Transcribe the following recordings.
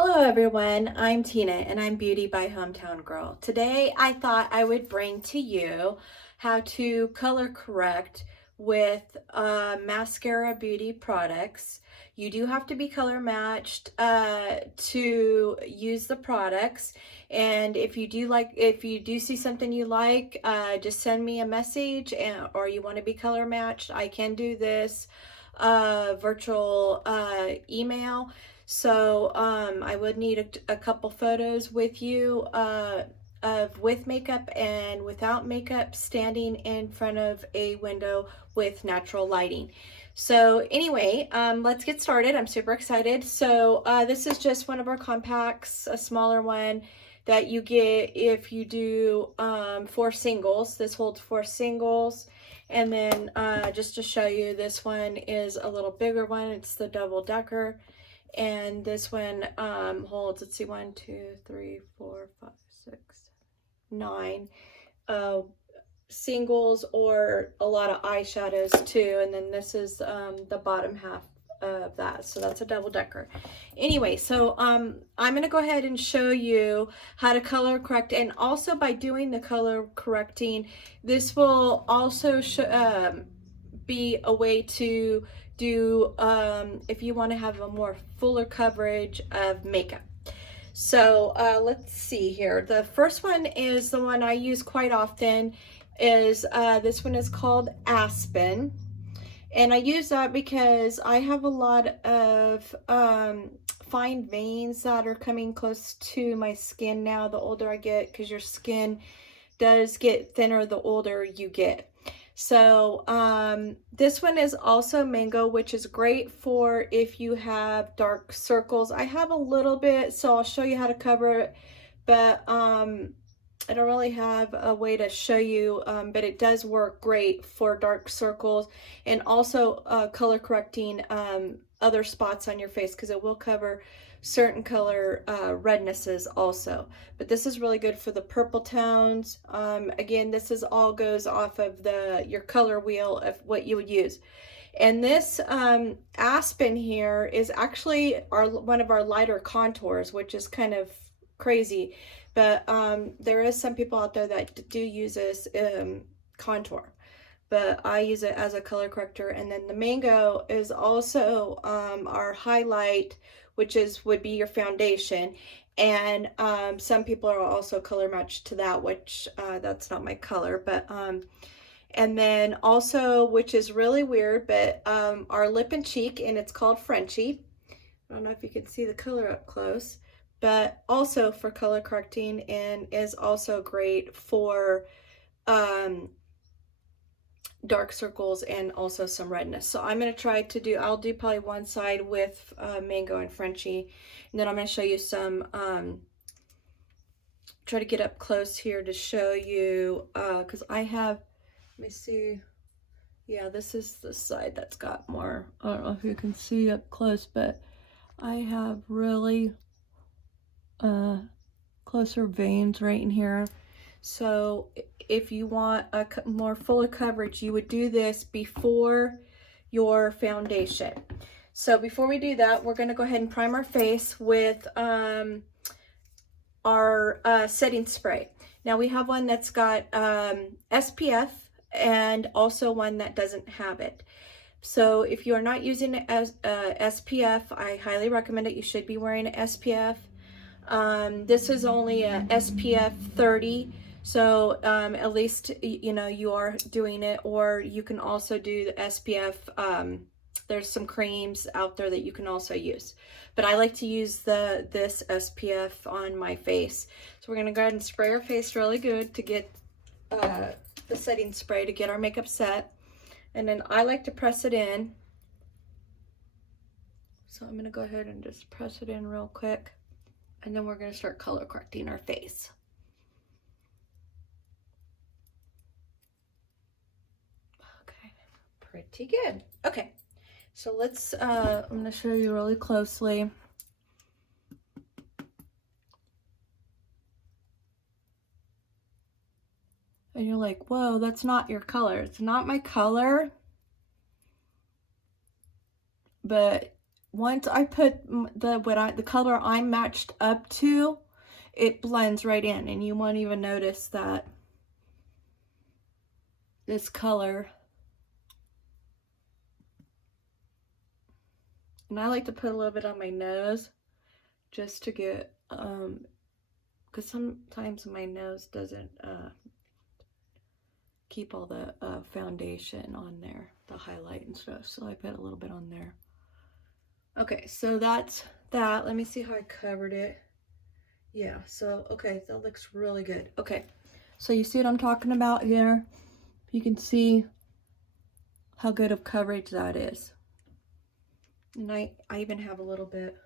Hello everyone, I'm Tina and I'm Beauty by Hometown Girl. Today I thought I would bring to you how to color correct with mascara beauty products. You do have to be color matched to use the products, and if you do see something you like, just send me a message, or you want to be color matched, I can do this virtual email. So I would need a couple photos with you of with makeup and without makeup, standing in front of a window with natural lighting. So anyway, let's get started. I'm super excited. So this is just one of our compacts, a smaller one that you get if you do 4 singles. This holds 4 singles. And then just to show you, this one is a little bigger one. It's the double decker. And this one holds, let's see, 1, 2, 3, 4, 5, 6, 9 singles, or a lot of eyeshadows too. And then this is the bottom half of that, so that's a double decker. Anyway, so I'm gonna go ahead and show you how to color correct, and also by doing the color correcting, this will also be a way to do if you want to have a more fuller coverage of makeup. So let's see here. The first one is the one I use quite often. Is this one is called Aspen, and I use that because I have a lot of fine veins that are coming close to my skin now, the older I get, because your skin does get thinner the older you get. So this one is also mango, which is great for if you have dark circles. I have a little bit, so I'll show you how to cover it, but I don't really have a way to show you, but it does work great for dark circles, and also color correcting other spots on your face, because it will cover certain color rednesses also. But this is really good for the purple tones. Again, this is all goes off of your color wheel of what you would use. And this Aspen here is actually one of our lighter contours, which is kind of crazy. But there is some people out there that do use this contour, but I use it as a color corrector. And then the mango is also our highlight, which would be your foundation. And some people are also color matched to that, which that's not my color. But and then also, which is really weird, but our lip and cheek, and it's called Frenchie. I don't know if you can see the color up close, but also for color correcting, and is also great for dark circles and also some redness. So I'm going to try to do, I'll do probably one side with mango and Frenchie, and then I'm going to show you some, try to get up close here to show you, because I have, let me see, yeah, this is the side that's got more, I don't know if you can see up close, but I have really closer veins right in here. So if you want a more fuller coverage, you would do this before your foundation. So before we do that, we're going to go ahead and prime our face with our setting spray. Now we have one that's got SPF, and also one that doesn't have it. So if you are not using it as SPF, I highly recommend it. You should be wearing an SPF. This is only a SPF 30, so at least you know you are doing it. Or you can also do the SPF. There's some creams out there that you can also use, but I like to use this SPF on my face. So we're gonna go ahead and spray our face really good to get the setting spray to get our makeup set, and then I like to press it in. So I'm gonna go ahead and just press it in real quick. And then we're going to start color correcting our face. Okay, pretty good. Okay, so let's, I'm going to show you really closely. And you're like, whoa, that's not your color. It's not my color. But once I put the color I'm matched up to, it blends right in, and you won't even notice that this color. And I like to put a little bit on my nose just to get, because sometimes my nose doesn't keep all the foundation on there, the highlight and stuff. So I put a little bit on there. Okay, so that's that. Let me see how I covered it. Yeah, so, okay, that looks really good. Okay, so you see what I'm talking about here? You can see how good of coverage that is. And I even have a little bit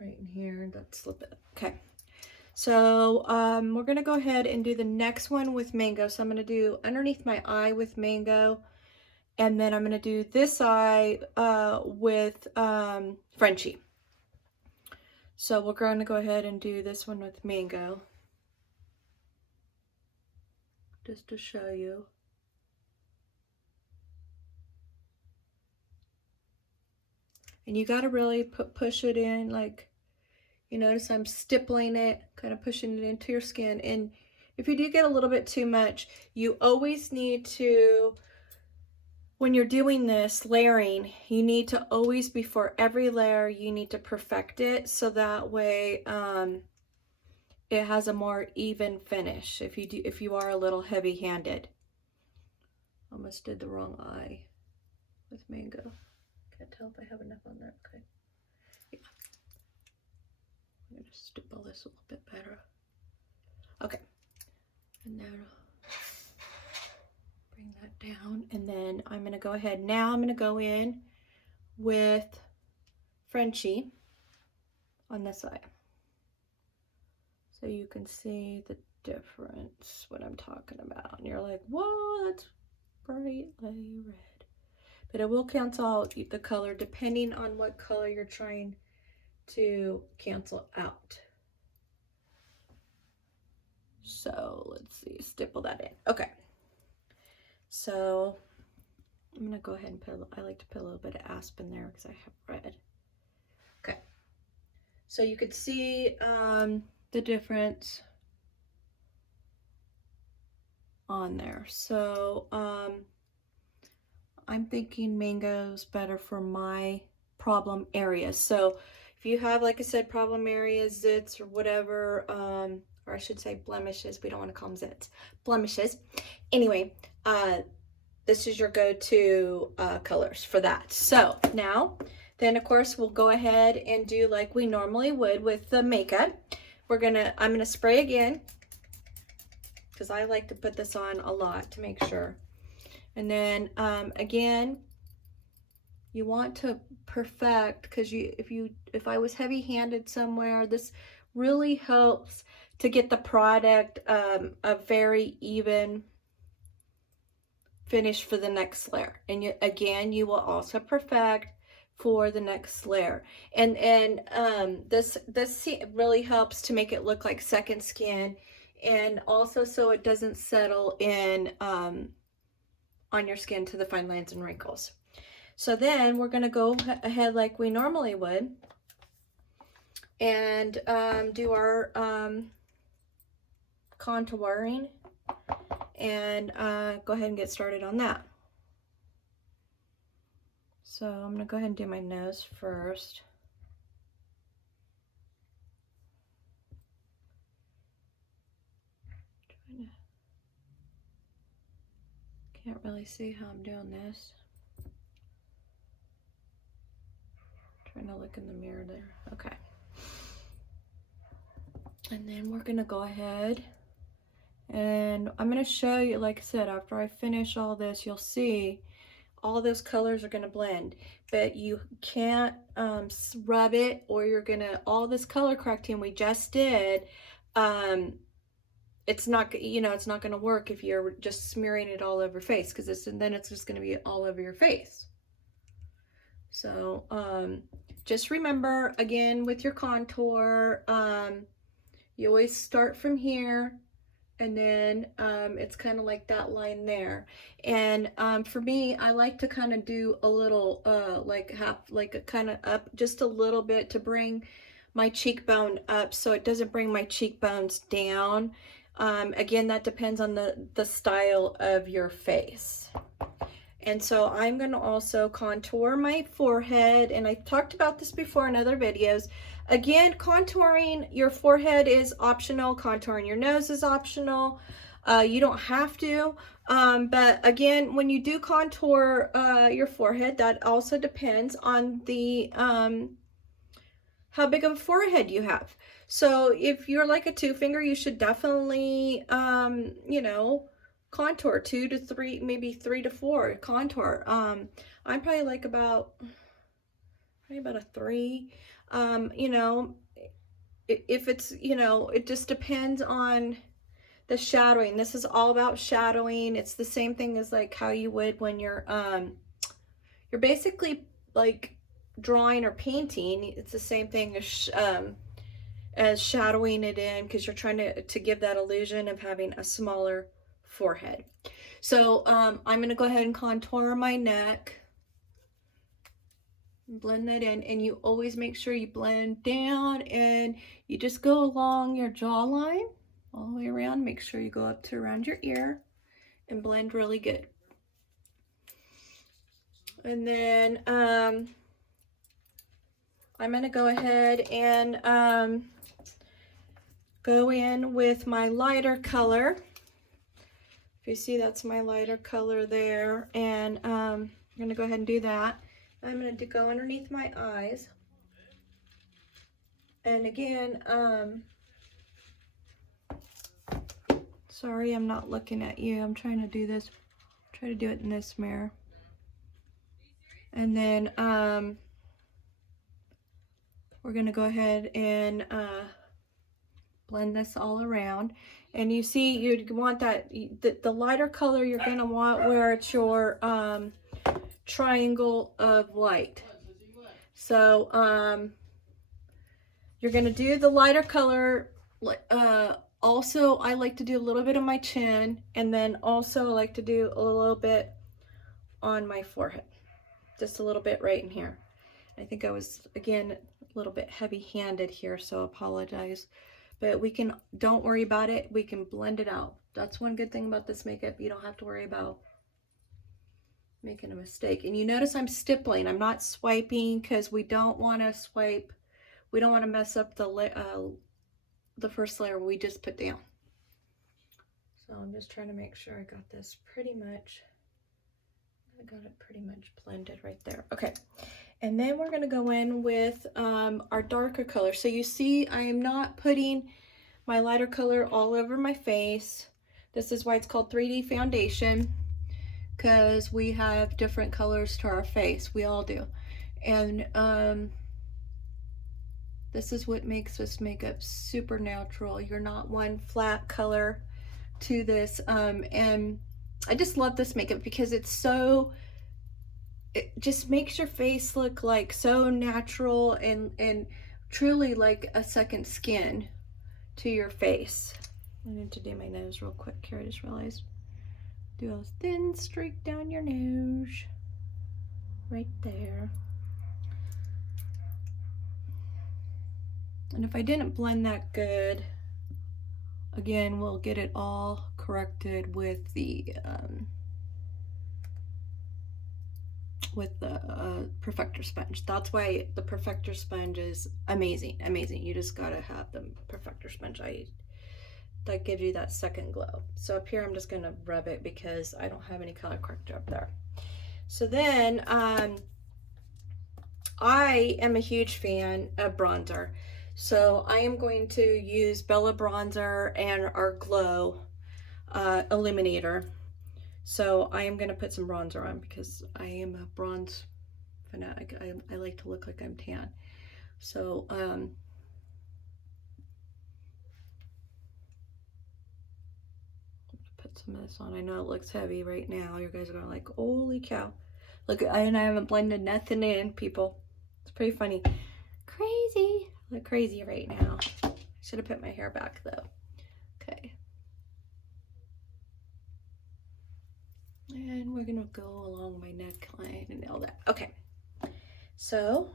right in here. That's a little bit. Okay, so we're gonna go ahead and do the next one with mango. So I'm gonna do underneath my eye with mango, and then I'm gonna do this eye with Frenchie. So we're going to go ahead and do this one with mango, just to show you. And you got to really push it in, like, you notice I'm stippling it, kind of pushing it into your skin. And if you do get a little bit too much, you always need to, when you're doing this layering, you need to always, before every layer, you need to perfect it, so that way it has a more even finish. If you are a little heavy-handed. Almost did the wrong eye with mango. Can't tell if I have enough on there. Okay. Yeah. I'm gonna stipple this a little bit better. Okay. And then bring that down, and then I'm gonna go ahead. Now I'm gonna go in with Frenchie on this side, so you can see the difference, what I'm talking about. And you're like, whoa, that's brightly red. But it will cancel out the color depending on what color you're trying to cancel out. So let's see, stipple that in. Okay. So I'm gonna go ahead and put, I like to put a little bit of Aspen there because I have red. Okay. So you could see the difference on there. So I'm thinking mango's better for my problem areas. So if you have, like I said, problem areas, zits or whatever, or I should say blemishes, we don't want to call them zits, blemishes. Anyway, this is your go-to colors for that. So now, then of course, we'll go ahead and do like we normally would with the makeup. I'm gonna spray again, because I like to put this on a lot to make sure. And then again, you want to perfect, because if I was heavy-handed somewhere, this really helps to get the product a very even finish for the next layer. And you will also perfect for the next layer. And this really helps to make it look like second skin, and also so it doesn't settle in on your skin to the fine lines and wrinkles. So then we're going to go ahead like we normally would and do our contouring, and go ahead and get started on that. So I'm going to go ahead and do my nose first. Can't really see how I'm doing this. Trying to look in the mirror there. Okay. And then we're gonna go ahead and I'm gonna show you, like I said, after I finish all this, you'll see all those colors are gonna blend, but you can't rub it, or you're gonna, all this color correcting we just did, it's not, it's not going to work if you're just smearing it all over your face, because then it's just going to be all over your face. So just remember, again, with your contour, you always start from here And then it's kind of like that line there. And for me, I like to kind of do a little like a kind of up just a little bit to bring my cheekbone up so it doesn't bring my cheekbones down. Again, that depends on the style of your face. And so I'm going to also contour my forehead, and I talked about this before in other videos. Again, contouring your forehead is optional. Contouring your nose is optional. You don't have to. But again, when you do contour your forehead, that also depends on the how big of a forehead you have. So if you're like a 2-finger, you should definitely, you know, contour 2 to 3, maybe 3 to 4 contour. I'm probably like about a 3. You know, if it's, you know, it just depends on the shadowing. This is all about shadowing. It's the same thing as like how you would when you're basically like drawing or painting. It's the same thing as shadowing it in, because you're trying to give that illusion of having a smaller forehead. So I'm going to go ahead and contour my neck, blend that in, and you always make sure you blend down and you just go along your jawline all the way around. Make sure you go up to around your ear and blend really good. And then I'm going to go ahead and go in with my lighter color. If you see, that's my lighter color there. And I'm going to go ahead and do that. I'm going to go underneath my eyes. And again, sorry, I'm not looking at you. I'm trying to do this. Try to do it in this mirror. And then we're going to go ahead and blend this all around. And you see, you want that, the lighter color you're going to want where it's your triangle of light. So you're going to do the lighter color. Also, I like to do a little bit of my chin, and then also I like to do a little bit on my forehead. Just a little bit right in here. I think I was, again, a little bit heavy-handed here, so I apologize. But we can, don't worry about it. We can blend it out. That's one good thing about this makeup. You don't have to worry about making a mistake. And you notice I'm stippling. I'm not swiping because we don't want to swipe. We don't want to mess up the first layer we just put down. So I'm just trying to make sure I got this pretty much. I got it pretty much blended right there. Okay. And then we're going to go in with our darker color. So you see, I am not putting my lighter color all over my face. This is why it's called 3D foundation, because we have different colors to our face. We all do. And this is what makes this makeup super natural. You're not one flat color to this. And I just love this makeup because it's so, it just makes your face look like so natural and truly like a second skin to your face. I need to do my nose real quick here. I just realized. Do a thin streak down your nose. Right there. And if I didn't blend that good, again, we'll get it all corrected with the perfector sponge. That's why the perfector sponge is amazing. Amazing. You just gotta have the perfector sponge. That gives you that second glow. So up here, I'm just gonna rub it because I don't have any color corrector up there. So then I am a huge fan of bronzer. So I am going to use Bella bronzer and our Glow illuminator. So I am going to put some bronzer on because I am a bronze fanatic. I like to look like I'm tan. So put some of this on. I know it looks heavy right now. You guys are going like, holy cow. Look, and I haven't blended nothing in, people. It's pretty funny. Crazy. I look crazy right now. Should have put my hair back though. Okay. And we're gonna go along my neckline and all that. Okay, so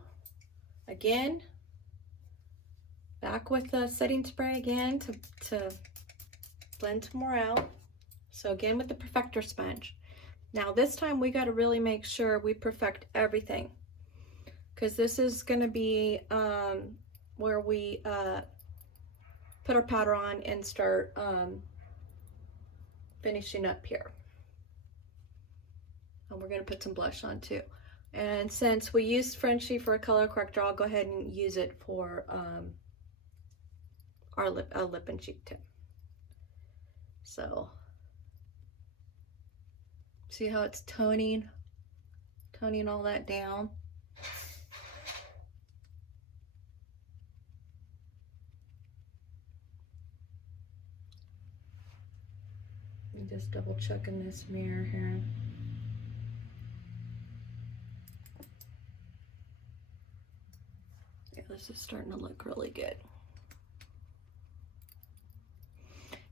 again, back with the setting spray again to blend some more out. So again with the perfector sponge. Now this time we got to really make sure we perfect everything, because this is going to be where we put our powder on and start finishing up here. And we're going to put some blush on too. And since we used Frenchie for a color corrector, I'll go ahead and use it for our lip and cheek tip. So see how it's toning all that down. I'm just double checking this mirror here. Yeah, this is starting to look really good.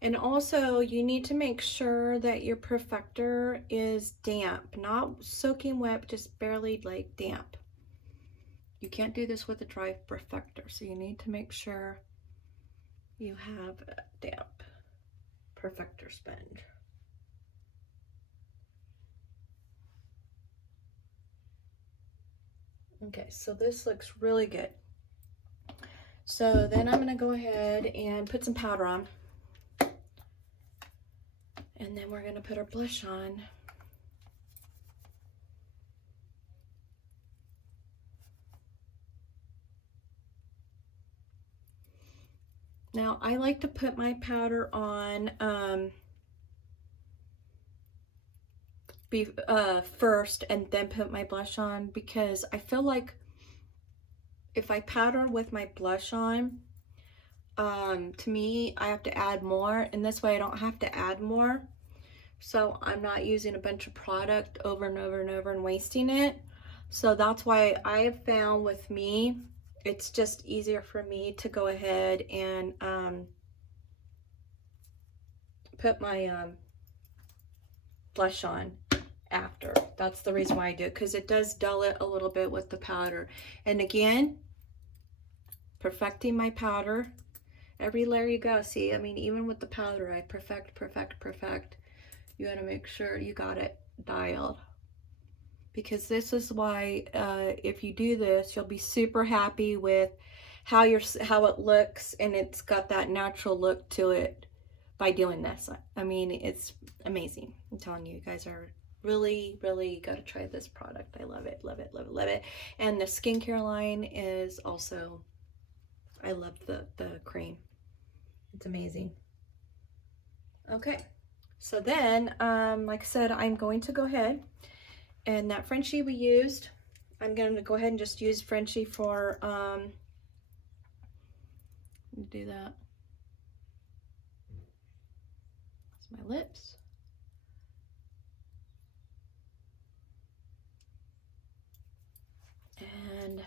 And also you need to make sure that your perfector is damp, not soaking wet, just barely like damp. You can't do this with a dry perfector, so you need to make sure you have a damp perfector sponge. Okay, so this looks really good. So then I'm gonna go ahead and put some powder on. And then we're gonna put our blush on. Now I like to put my powder on first and then put my blush on, because I feel like if I powder with my blush on, to me I have to add more, and this way I don't have to add more, so I'm not using a bunch of product over and over and over and wasting it. So that's why I have found with me it's just easier for me to go ahead and put my blush on after. That's the reason why I do it, because it does dull it a little bit with the powder. And again, perfecting my powder. Every layer you go, see, I mean, even with the powder, I perfect. You gotta make sure you got it dialed, because this is why if you do this, you'll be super happy with how it looks, and it's got that natural look to it by doing this. I mean, it's amazing. I'm telling you, you guys are really gotta try this product. I love it. And the skincare line is also, I love the cream. It's amazing. Okay, so then like I said, I'm going to go ahead, and that Frenchie we used, I'm going to go ahead and just use Frenchie for do that. That's my lips. And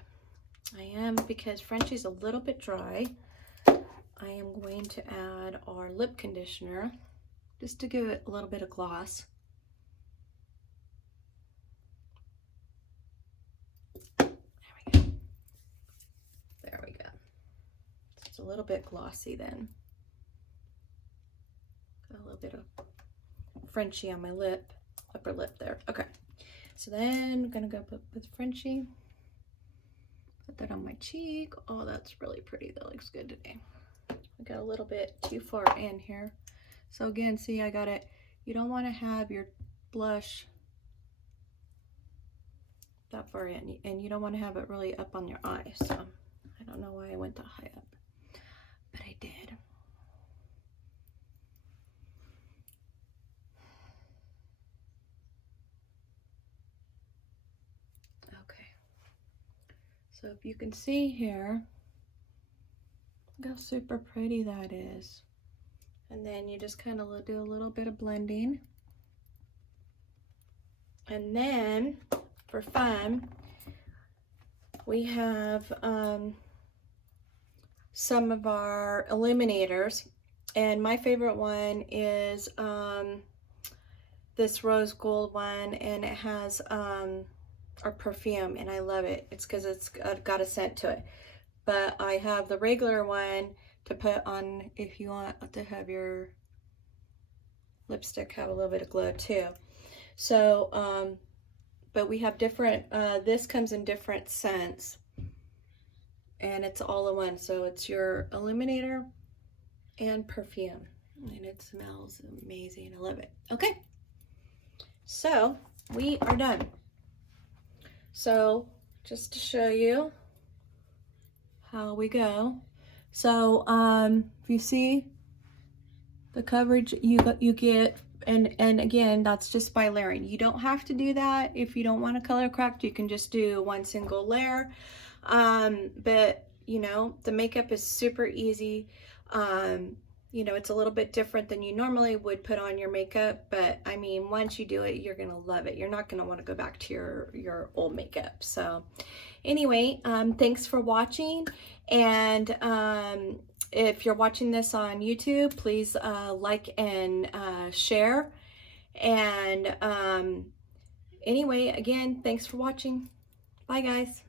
I am, because Frenchie's a little bit dry, I am going to add our lip conditioner just to give it a little bit of gloss. There we go. It's a little bit glossy then. Got a little bit of Frenchie on my lip, upper lip there. Okay, so then I'm gonna go put with Frenchie. Put that on my cheek. Oh, that's really pretty. That looks good today. I got a little bit too far in here. So again, see, I got it. You don't want to have your blush that far in, and you don't want to have it really up on your eye. So I don't know why I went that high up, but I did. Okay. So if you can see here, look how super pretty that is. And then you just kind of do a little bit of blending. And then for fun, we have some of our illuminators. And my favorite one is this rose gold one, and it has our perfume, and I love it. It's because it's got a scent to it. But I have the regular one to put on if you want to have your lipstick have a little bit of glow too. So but we have different, this comes in different scents, and it's all in one. So it's your illuminator and perfume, and it smells amazing. I love it. Okay, so we are done. So just to show you how we go. So if you see the coverage you get, and again, that's just by layering. You don't have to do that if you don't want to color correct. You can just do one single layer. But you know, the makeup is super easy. You know, it's a little bit different than you normally would put on your makeup, but I mean, once you do it, you're gonna love it. You're not gonna want to go back to your old makeup. So anyway, thanks for watching, and if you're watching this on YouTube, please like and share. And anyway, again, thanks for watching. Bye, guys.